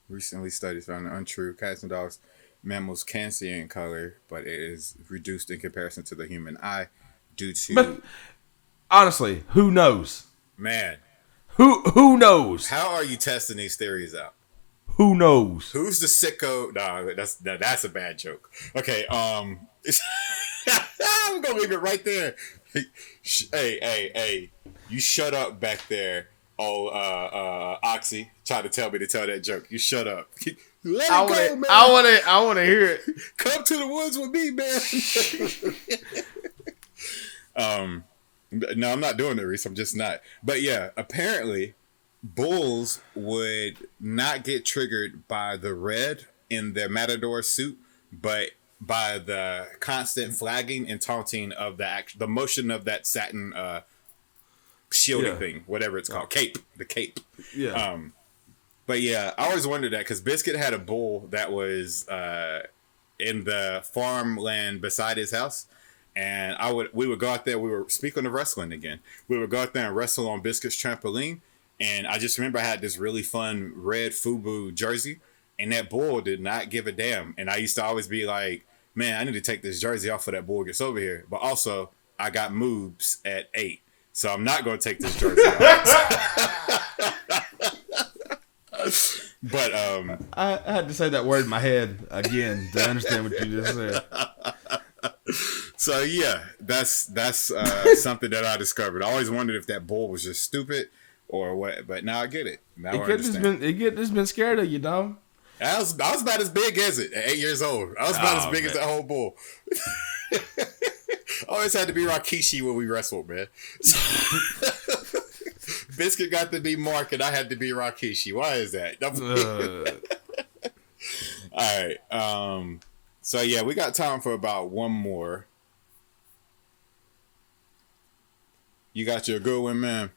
Recently, studies found untrue. Cats and dogs, mammals can see in color, but it is reduced in comparison to the human eye due to. But honestly, who knows? Man, who knows? How are you testing these theories out? Who knows? Who's the sicko? Nah, that's a bad joke. Okay, I'm gonna leave it right there. Hey, you shut up back there. Oh, Oxy tried to tell me to tell that joke. You shut up. Let it go, man. I want to hear it. Come to the woods with me, man. No, I'm not doing it, Reese. I'm just not. But yeah, apparently, bulls would not get triggered by the red in their matador suit, but by the constant flagging and taunting of the motion of that satin shielding thing, whatever it's called, the cape. Yeah. But yeah, I always wondered that because Biscuit had a bull that was in the farmland beside his house, and we would go out there. We were speaking of wrestling again. We would go out there and wrestle on Biscuit's trampoline, and I just remember I had this really fun red FUBU jersey, and that bull did not give a damn. And I used to always be like, man, I need to take this jersey off for that bull gets over here. But also, I got moobs at 8, so I'm not going to take this jersey off. But I had to say that word in my head again to understand what you just said. So yeah, that's something that I discovered. I always wondered if that bull was just stupid or what, but now I get it. Now I understand. It just been scared of you, dog. I was about as big as it at 8 years old. I was about as big as that whole bull. Always had to be Rikishi when we wrestled, man. Biscuit got to be Mark and I had to be Rikishi. Why is that? All right. So yeah, we got time for about one more. You got your good one, man.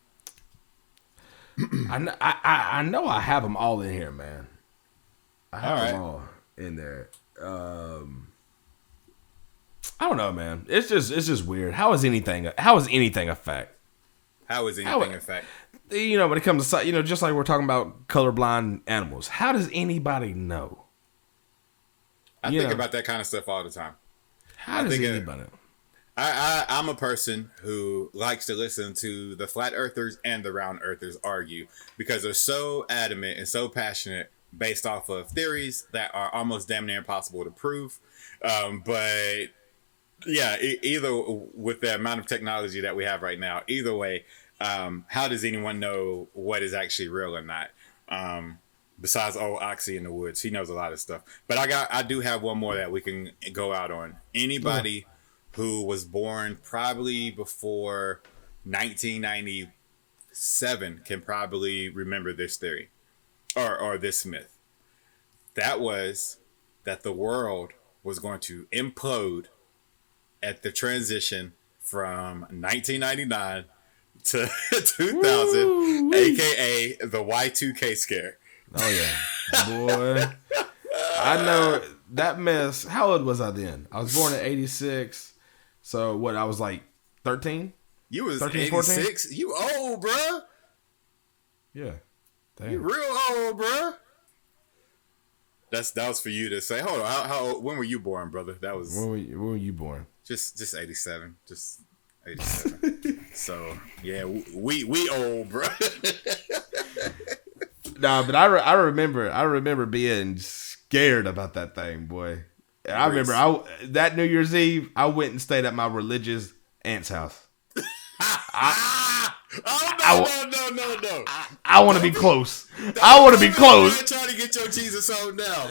I know I have them all in here, man. I All have them right. all in there. I don't know, man. It's just weird. How is anything a fact? How is How anything a fact? when it comes to just like we're talking about colorblind animals. How does anybody know? I think about that kind of stuff all the time. How I does think anybody? I'm a person who likes to listen to the flat earthers and the round earthers argue because they're so adamant and so passionate based off of theories that are almost damn near impossible to prove. But yeah, either with the amount of technology that we have right now, either way, how does anyone know what is actually real or not? Besides old Oxy in the woods, he knows a lot of stuff. But I do have one more that we can go out on. Anybody who was born probably before 1997 can probably remember this theory or this myth. That was that the world was going to implode at the transition from 1999 to 2000, Woo-wee. aka the Y2K scare. Oh yeah, boy. I know that mess. How old was I then? I was born in '86. So what? I was like 13. You was 13, 86. 14? You old, bruh. Yeah. Damn. You real old, bruh. That was for you to say. Hold on. How old, when were you born, brother? That was. When were you born? Just 87. Just 87. So yeah, we old, bro. Nah, but I remember being scared about that thing, boy. I remember that New Year's Eve, I went and stayed at my religious aunt's house. No. I want to be close. I want to be close. Trying to get your Jesus on now.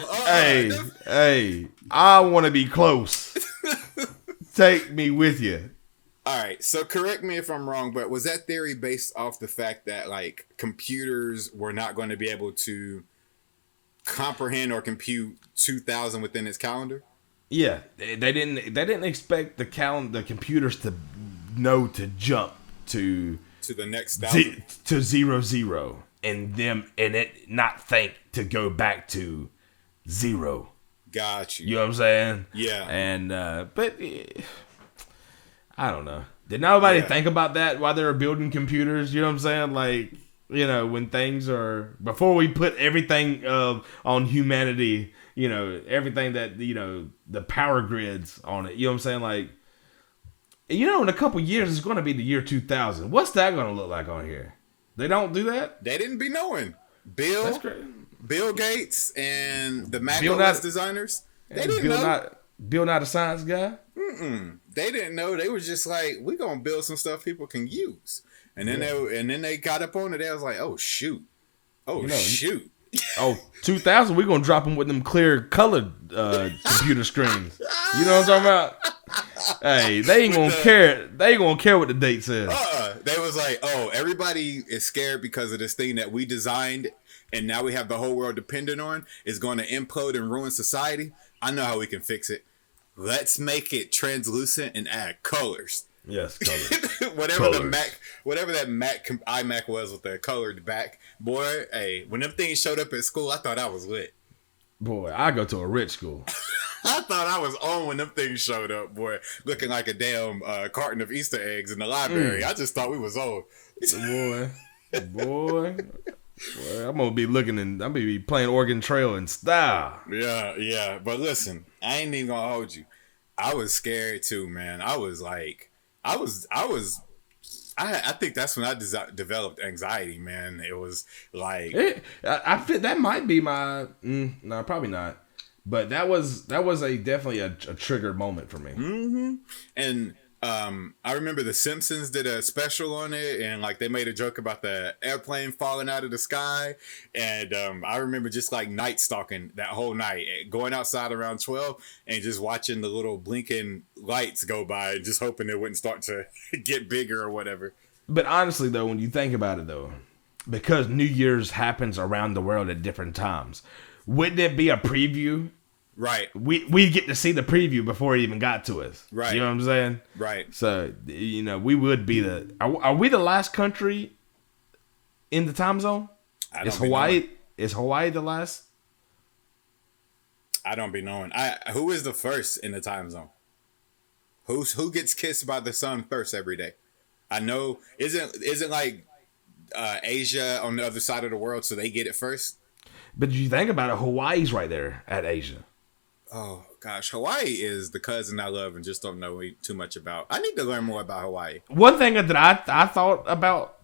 Hey, I want to be close. Take me with you. All right, so correct me if I'm wrong, but was that theory based off the fact that like computers were not going to be able to comprehend or compute 2000 within its calendar? Yeah, they didn't expect the computers to know to jump to the next 1000 to 00 and it not think to go back to 0. Got you. You know what I'm saying? Yeah. And but I don't know. Did nobody think about that while they were building computers? You know what I'm saying? Like, when things are before we put everything on humanity, everything that the power grids on it. You know what I'm saying? Like, in a couple years it's going to be the year 2000. What's that going to look like on here? They don't do that. They didn't be knowing. That's great. Bill Gates and the Mac OS designers. They didn't know. Bill not a science guy. They didn't know. They was just like, we're gonna build some stuff people can use. And then they got up on it. They was like, oh shoot. Shoot. 2000, we're gonna drop them with them clear colored computer screens. You know what I'm talking about? Hey, they ain't gonna care. They ain't gonna care what the date says. They was like, oh, everybody is scared because of this thing that we designed and now we have the whole world dependent on is going to implode and ruin society. I know how we can fix it. Let's make it translucent and add colors. Yes, colors. whatever that iMac was with the colored back, boy. Hey, when them things showed up at school, I thought I was lit. Boy, I go to a rich school. I thought I was on when them things showed up, boy, looking like a damn carton of Easter eggs in the library. I just thought we was on. Boy, I'm gonna be I'm gonna be playing Oregon Trail in style. Yeah. But listen, I ain't even gonna hold you. I was scared too, man. I think that's when I developed anxiety, man. It was like I fit that might be my no, probably not. But that was definitely a trigger moment for me. Mm-hmm. And I remember The Simpsons did a special on it, and like they made a joke about the airplane falling out of the sky. And I remember just like night stalking that whole night, going outside around 12 and just watching the little blinking lights go by, and just hoping it wouldn't start to get bigger or whatever. But honestly, though, when you think about it, though, because New Year's happens around the world at different times, wouldn't it be a preview? Right. We get to see the preview before it even got to us. Right. You know what I'm saying? Right. So, we would be are we the last country in the time zone? Is Hawaii the last? I don't be knowing. Who is the first in the time zone? Who gets kissed by the sun first every day? I know. Isn't like Asia on the other side of the world, so they get it first? But you think about it, Hawaii's right there at Asia. Oh gosh, Hawaii is the cousin I love and just don't know too much about. I need to learn more about Hawaii. One thing that I thought about,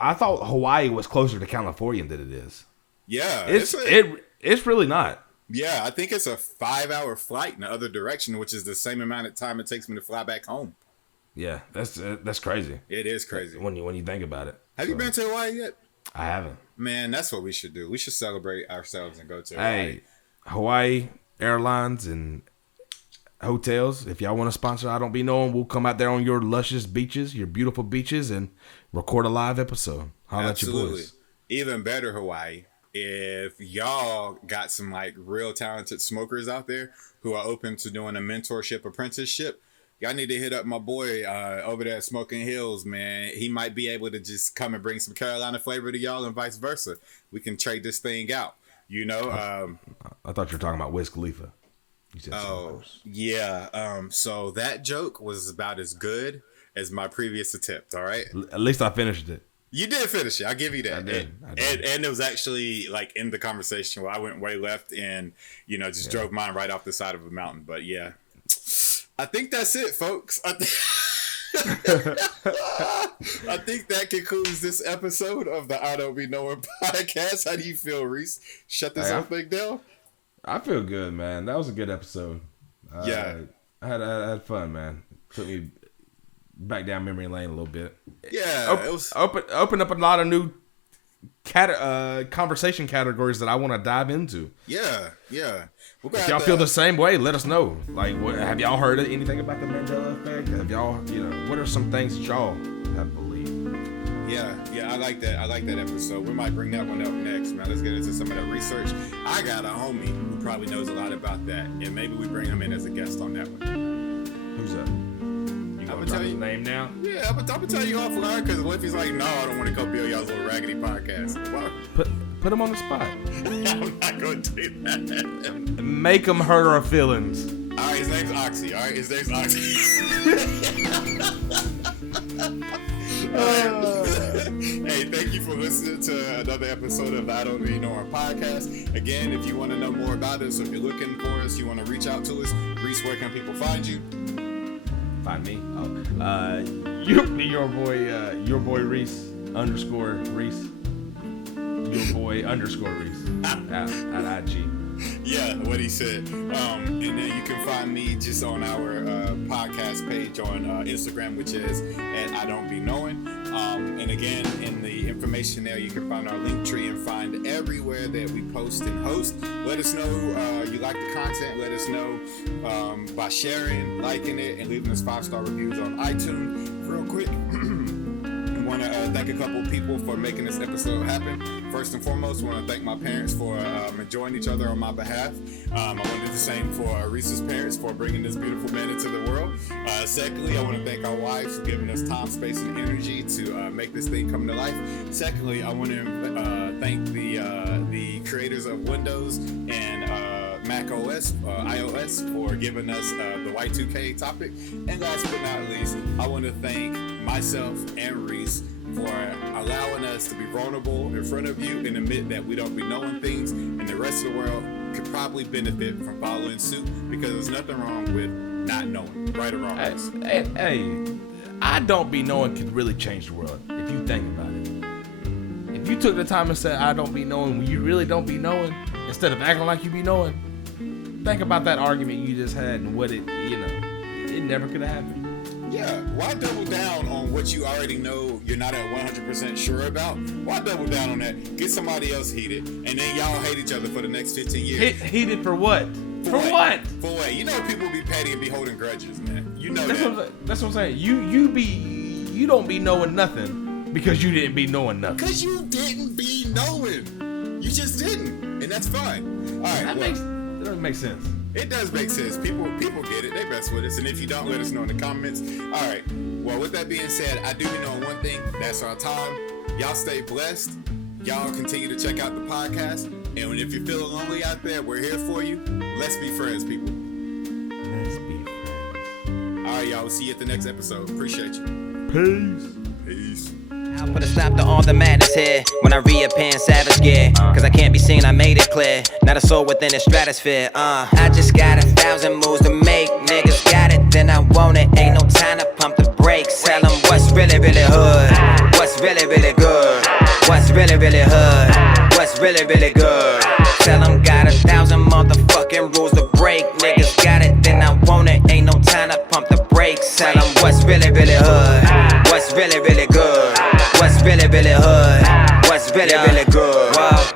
I thought Hawaii was closer to California than it is. Yeah, it's really not. Yeah, I think it's a 5-hour flight in the other direction, which is the same amount of time it takes me to fly back home. Yeah, that's crazy. It is crazy when you think about it. Have you been to Hawaii yet? I haven't. Man, that's what we should do. We should celebrate ourselves and go to Hawaii. Hey, Hawaii Airlines and hotels. If y'all want to sponsor I Don't Be Knowing, we'll come out there on your luscious beaches, your beautiful beaches, and record a live episode. Holla at your boys. Even better, Hawaii. If y'all got some like real talented smokers out there who are open to doing a mentorship apprenticeship, y'all need to hit up my boy over there at Smoking Hills, man. He might be able to just come and bring some Carolina flavor to y'all and vice versa. We can trade this thing out. You know, I thought you were talking about Wiz Khalifa. You said yeah. So that joke was about as good as my previous attempt. All right. At least I finished it. You did finish it. I'll give you that. I did. And it was actually like in the conversation where I went way left and, just drove mine right off the side of a mountain. But yeah, I think that's it, folks. I think that concludes this episode of the I Don't Be Knowing podcast. How do you feel, Reese? Shut this whole thing down? I feel good, man. That was a good episode. Yeah. I had fun, man. Took me back down memory lane a little bit. Yeah, it was opened up a lot of new conversation categories that I want to dive into. Yeah. If y'all feel the same way, let us know. Like, have y'all heard anything about the Mandela effect? Have y'all, what are some things that y'all have believed? Yeah, I like that. I like that episode. We might bring that one up next, man. Let's get into some of that research. I got a homie who probably knows a lot about that, and maybe we bring him in as a guest on that one. Who's that? I'm gonna tell you his name now. Yeah, I'm gonna tell you offline because what if he's like, no, I don't want to go be on y'all's little raggedy podcast. Well, put him on the spot. I'm not gonna do that. Make him hurt our feelings. All right, his name's Oxy. Hey, thank you for listening to another episode of the I Don't Be Knowing podcast. Again, if you want to know more about us, or if you're looking for us, you want to reach out to us, Reese, where can people find you? Find me. Your boy Reese _ Reese. Your boy _ Reese at IG. Yeah, what he said. And then you can find me just on our podcast page on Instagram, which is at I Don't Be Knowing. And again, in the information there, you can find our link tree and find everywhere that we post and host. Let us know you like the content. Let us know by sharing, liking it, and leaving us 5-star reviews on iTunes. Real quick, I want to thank a couple people for making this episode happen. First and foremost, I want to thank my parents for enjoying each other on my behalf. I want to do the same for Reese's parents for bringing this beautiful man into the world. Secondly, I want to thank our wives for giving us time, space, and energy to make this thing come to life. Secondly, I want to thank the creators of Windows and Mac OS, iOS, for giving us the Y2K topic. And last but not least, I want to thank myself and Reese for allowing us to be vulnerable in front of you and admit that we don't be knowing things, and the rest of the world could probably benefit from following suit, because there's nothing wrong with not knowing, right or wrong. Hey, I Don't Be Knowing could really change the world if you think about it. If you took the time and said I don't be knowing when you really don't be knowing, instead of acting like you be knowing, think about that argument you just had and what it never could have happened. Yeah, why double down on what you already know you're not at 100% sure about? Why double down on that? Get somebody else heated, and then y'all hate each other for the next 15 years. Heated for what? For what? For what? You know people be petty and be holding grudges, man. You know that's what I'm saying. You don't be knowing nothing because you didn't be knowing nothing. Because you didn't be knowing. You just didn't, and that's fine. All right, that doesn't make sense. It does make sense. People get it. They best with us. And if you don't, let us know in the comments. All right. Well, with that being said, I do know one thing. That's our time. Y'all stay blessed. Y'all continue to check out the podcast. And if you're feeling lonely out there, we're here for you. Let's be friends, people. Let's be friends. All right, y'all. We'll see you at the next episode. Appreciate you. Peace. I'll put a stop to all the madness here when I reappear in savage gear. Cause I can't be seen, I made it clear. Not a soul within the stratosphere. I just got 1,000 moves to make. Niggas got it, then I want it. Ain't no time to pump the brakes. Tell them what's really, really hood. What's really, really good. What's really, really hood. What's really, really good. Tell them got 1,000 motherfucking rules to break. Niggas got it, then I want it. Ain't no time to pump the brakes. Tell them what's really, really hood. What's really, really good. What's really, really hood. What's really, really good. Whoa.